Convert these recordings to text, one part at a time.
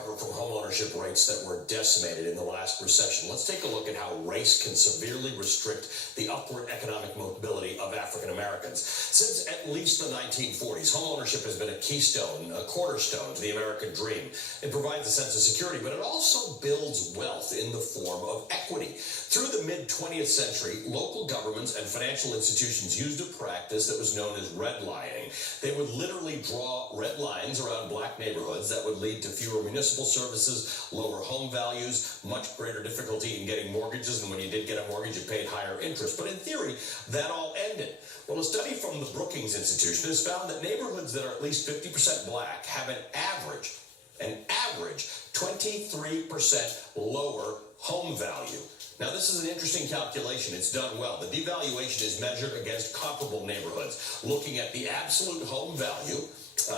recover from homeownership rates that were decimated in the last recession, let's take a look at how race can severely restrict the upward economic mobility of African Americans. Since at least the 1940s, homeownership has been a keystone, a cornerstone to the American dream. It provides a sense of security, but it also builds wealth in the form of equity. Through the mid-20th century, local governments and financial institutions used a practice that was known as redlining. They would literally draw red lines around black neighborhoods that would lead to fewer municipal services, lower home values, much greater difficulty in getting mortgages, and when you did get a mortgage, you paid higher interest. But in theory, that all ended. Well, a study from the Brookings Institution has found that neighborhoods that are at least 50% black have an average 23% lower home value. Now, this is an interesting calculation. It's done well. The devaluation is measured against comparable neighborhoods, looking at the absolute home value,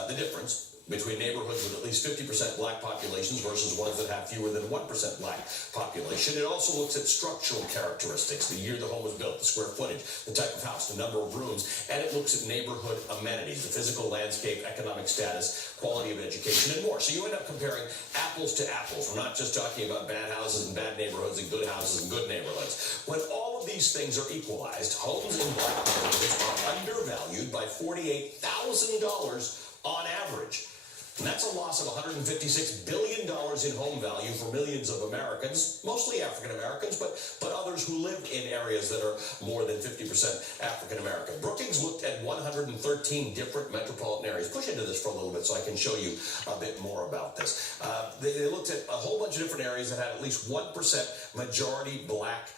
the difference between neighborhoods with at least 50% black populations versus ones that have fewer than 1% black population. It also looks at structural characteristics, the year the home was built, the square footage, the type of house, the number of rooms, and it looks at neighborhood amenities, the physical landscape, economic status, quality of education, and more. So you end up comparing apples to apples. We're not just talking about bad houses and bad neighborhoods and good houses and good neighborhoods. When all of these things are equalized, homes in black neighborhoods are undervalued by $48,000 on average. And that's a loss of $156 billion in home value for millions of Americans, mostly African Americans, but others who live in areas that are more than 50% African American. Brookings looked at 113 different metropolitan areas. Push into this for a little bit so I can show you a bit more about this. They looked at a whole bunch of different areas that had at least 1% majority black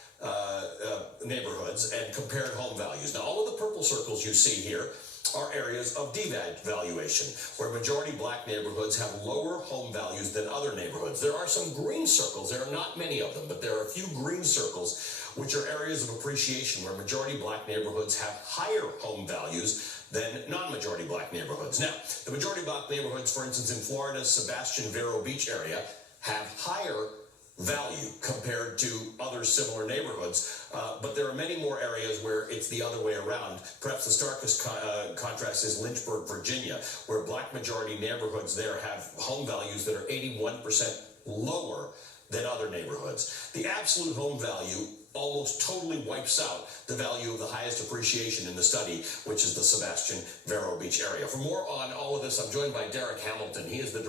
neighborhoods and compared home values. Now, all of the purple circles you see here are areas of devaluation, where majority black neighborhoods have lower home values than other neighborhoods. There are some green circles. There are not many of them, but there are a few green circles, which are areas of appreciation where majority black neighborhoods have higher home values than non-majority black neighborhoods. Now, the majority black neighborhoods, for instance, in Florida's Sebastian Vero Beach area, have higher value compared to other similar neighborhoods, but there are many more areas where it's the other way around. Perhaps the starkest contrast is Lynchburg, Virginia, where black majority neighborhoods there have home values that are 81% lower than other neighborhoods. The absolute home value almost totally wipes out the value of the highest appreciation in the study, which is the Sebastian Vero Beach area. For more on all of this, I'm joined by Derek Hamilton. He is the